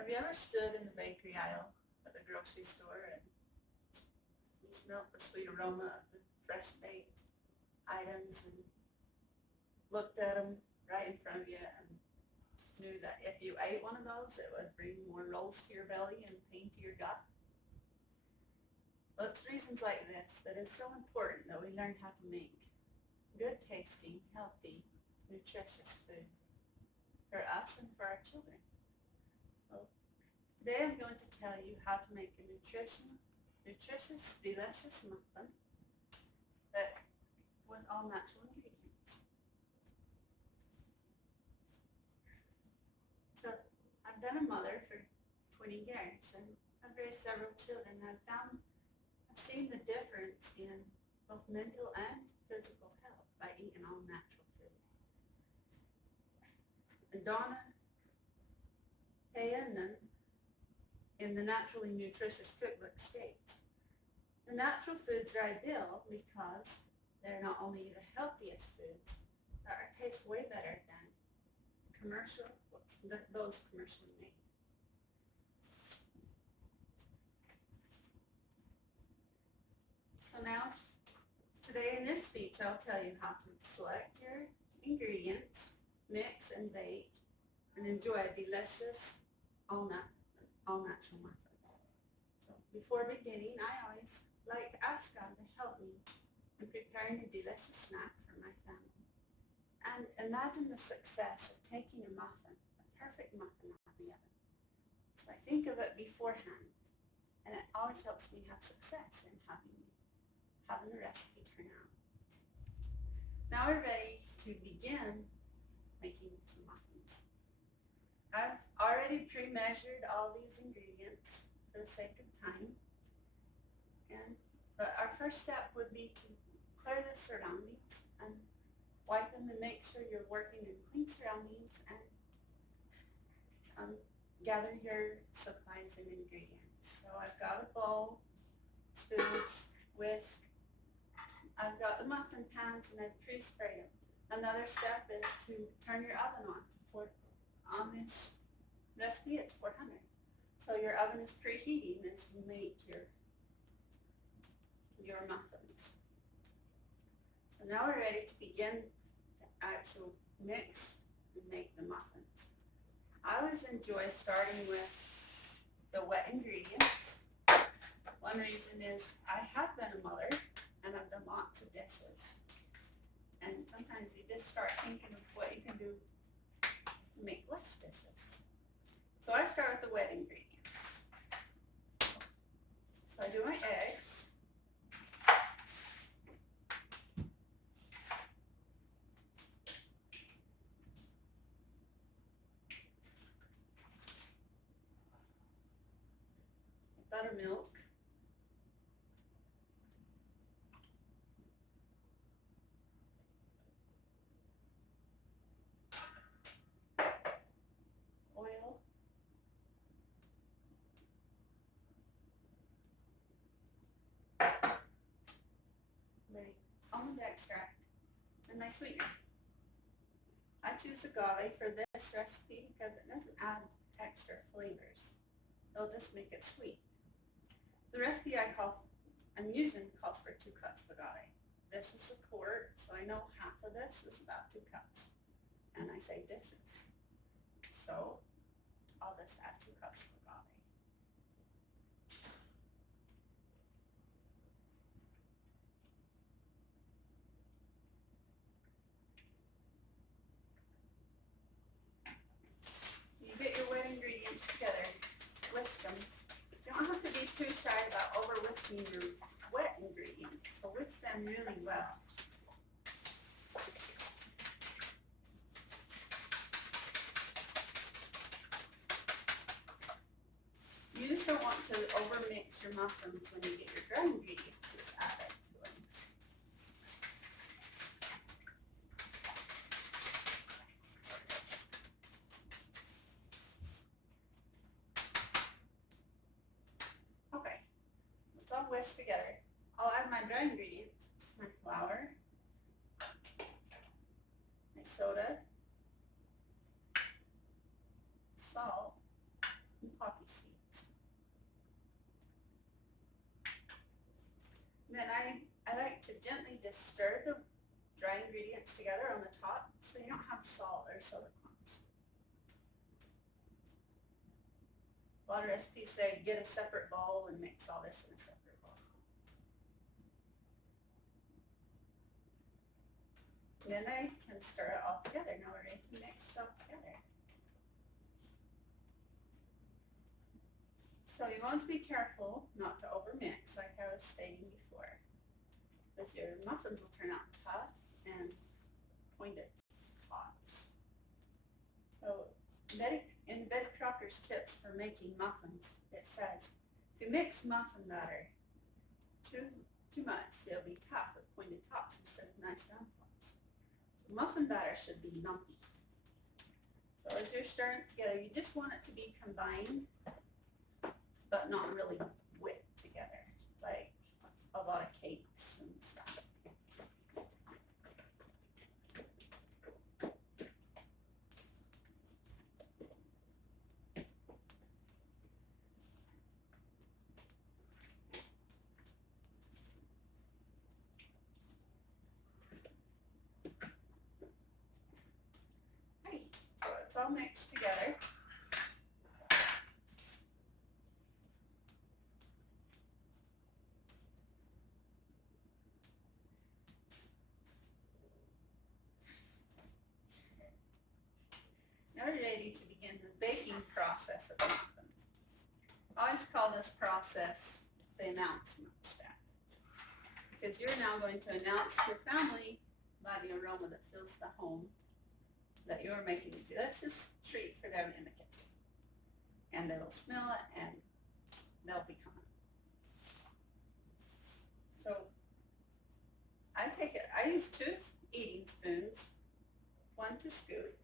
Have you ever stood in the bakery aisle at the grocery store and smelled the sweet aroma of the fresh baked items and looked at them right in front of you and knew that if you ate one of those, it would bring more rolls to your belly and pain to your gut? Well, it's reasons like this that it's so important that we learn how to make good tasting, healthy, nutritious food for us and for our children. So today I'm going to tell you how to make a nutritious, delicious muffin with all natural ingredients. So I've been a mother for 20 years and I've raised several children. I've seen the difference in both mental and physical health by eating all natural food. And Donna Hayanan in the Naturally Nutritious Cookbook states, the natural foods are ideal because they're not only the healthiest foods, but taste way better than those commercially made. So now, today in this speech, I'll tell you how to select your ingredients, mix and bake, and enjoy a delicious, all-natural muffin. So before beginning, I always like to ask God to help me in preparing a delicious snack for my family. And imagine the success of taking a muffin, a perfect muffin out of the oven. So I think of it beforehand, and it always helps me have success in having the recipe turn out. Now we're ready to begin making some muffins. I've already pre-measured all these ingredients for the sake of time. But our first step would be to clear the surroundings and wipe them and make sure you're working in clean surroundings and gather your supplies and ingredients. So I've got a bowl, spoons, whisk. I've got the muffin pans and I've pre-sprayed them. Another step is to turn your oven on. On this recipe, it's 400. So your oven is preheating as you make your muffins. So now we're ready to begin the actual mix and make the muffins. I always enjoy starting with the wet ingredients. One reason is I have been a mother and I've done lots of dishes. And sometimes you just start thinking of what you can do to make less dishes. So I start with the wet ingredients. So I do my eggs. Buttermilk. Oil. Almond extract and my sweetener. I choose agave for this recipe because it doesn't add extra flavors. It'll just make it sweet. The recipe I'm using calls for 2 cups of agave. This is a quart, so I know half of this is about 2 cups. And I say dishes. So I'll just add 2 cups of agave. You get your wet ingredients together, whisk them. You don't have to be too shy about over whisking your wet ingredients, so whisk them really well. You just don't want to overmix your muffins when you get your dry ingredients added to them. Okay, let's all whisk together. I'll add my dry ingredients, my flour, my soda, salt, just stir the dry ingredients together on the top so you don't have salt or soda clumps. A lot of recipes say get a separate bowl and mix all this in a separate bowl. And then I can stir it all together. Now we're ready to mix it all together. So you want to be careful not to overmix, like I was stating before, because your muffins will turn out tough and pointed tops. So in Betty Crocker's tips for making muffins, it says if you mix muffin batter too much, they'll be tough with pointed tops instead of nice round tops. So muffin batter should be lumpy. So as you're stirring it together, you just want it to be combined, but not really whipped together, like a lot of cakes and stuff. Okay, so it's all mixed together. Now we're ready to begin the baking process of the muffin. I always call this process the announcement step, because you're now going to announce to your family by the aroma that fills the home that you're making a delicious treat for them in the kitchen. And they will smell it and they'll be coming. So I use 2 eating spoons, one to scoop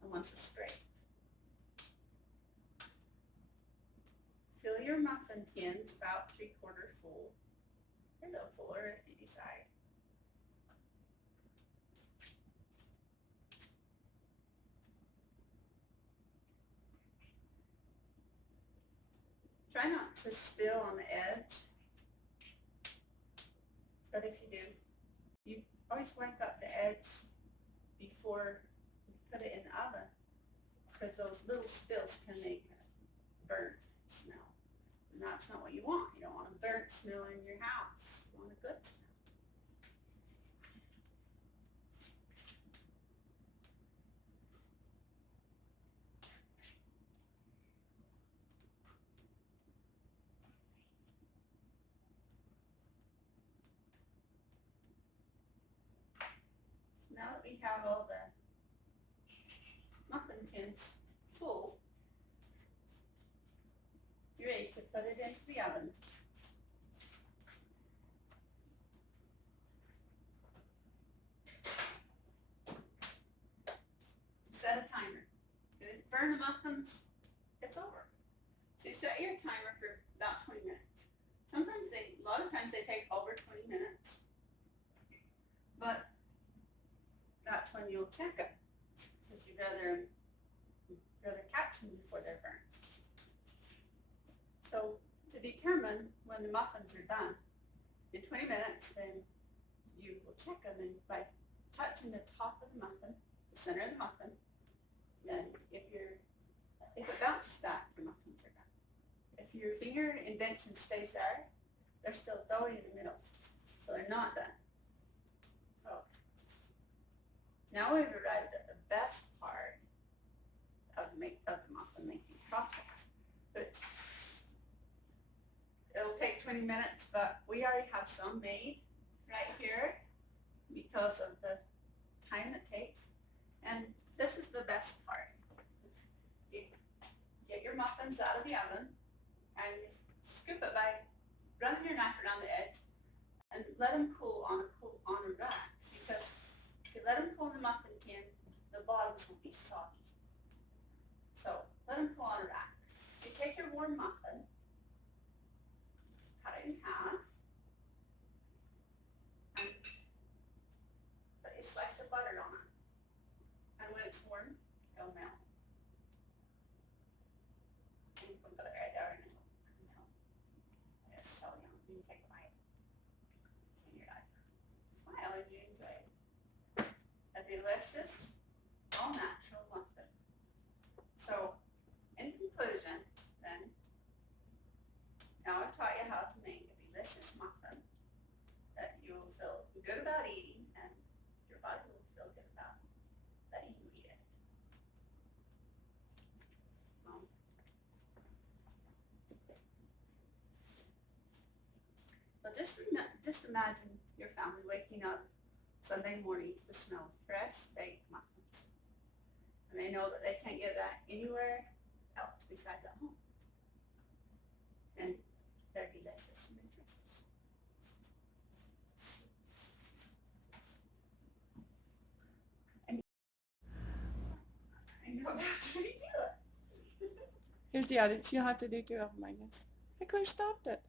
and one to scrape. Fill your muffin tins about 3/4 full, or a little fuller if you decide. Try not to spill on the edge, but if you do, you always wipe up the edge before you put it in the oven, because those little spills can make a burnt smell. And that's not what you want. You don't want a burnt smell in your house. You want a good smell. Now that we have all the muffin tins full, you're ready to put it into the oven. Set a timer. If you burn the muffins, it's over. So you set your timer for about 20 minutes. A lot of times they take over 20 minutes, but that's when you'll check them, because you'd rather catch them before they're burnt. So to determine when the muffins are done, in 20 minutes, then you will check them, and by touching the top of the muffin, the center of the muffin, then if it bounces back, your muffins are done. If your finger indentation stays there, they're still doughy in the middle, so they're not done. So now we've arrived at the best part of the muffin making process. But it'll take 20 minutes, but we already have some made right here because of the time it takes. And this is the best part. You get your muffins out of the oven and you scoop it by running your knife around the edge and let them cool on a rack, because if you let them cool in the muffin tin, the bottoms will be soggy. So let them cool on a rack. You take your warm muffin, cut it in half, and put a slice of butter on it. And when it's warm, it'll melt. And you can put it right there and it'll melt. It's so yummy. You can take a bite in your life. delicious, all natural muffin. So, in conclusion, then, now I've taught you how to make a delicious muffin that you will feel good about eating and your body will feel good about letting you eat it. So just imagine your family waking up Sunday morning to the smell of fresh baked muffins. And they know that they can't get that anywhere else besides at home. And they're delicious and nutritious. And I know how to redo it. Here's the edits you have to do too. Oh my goodness. I could have stopped it.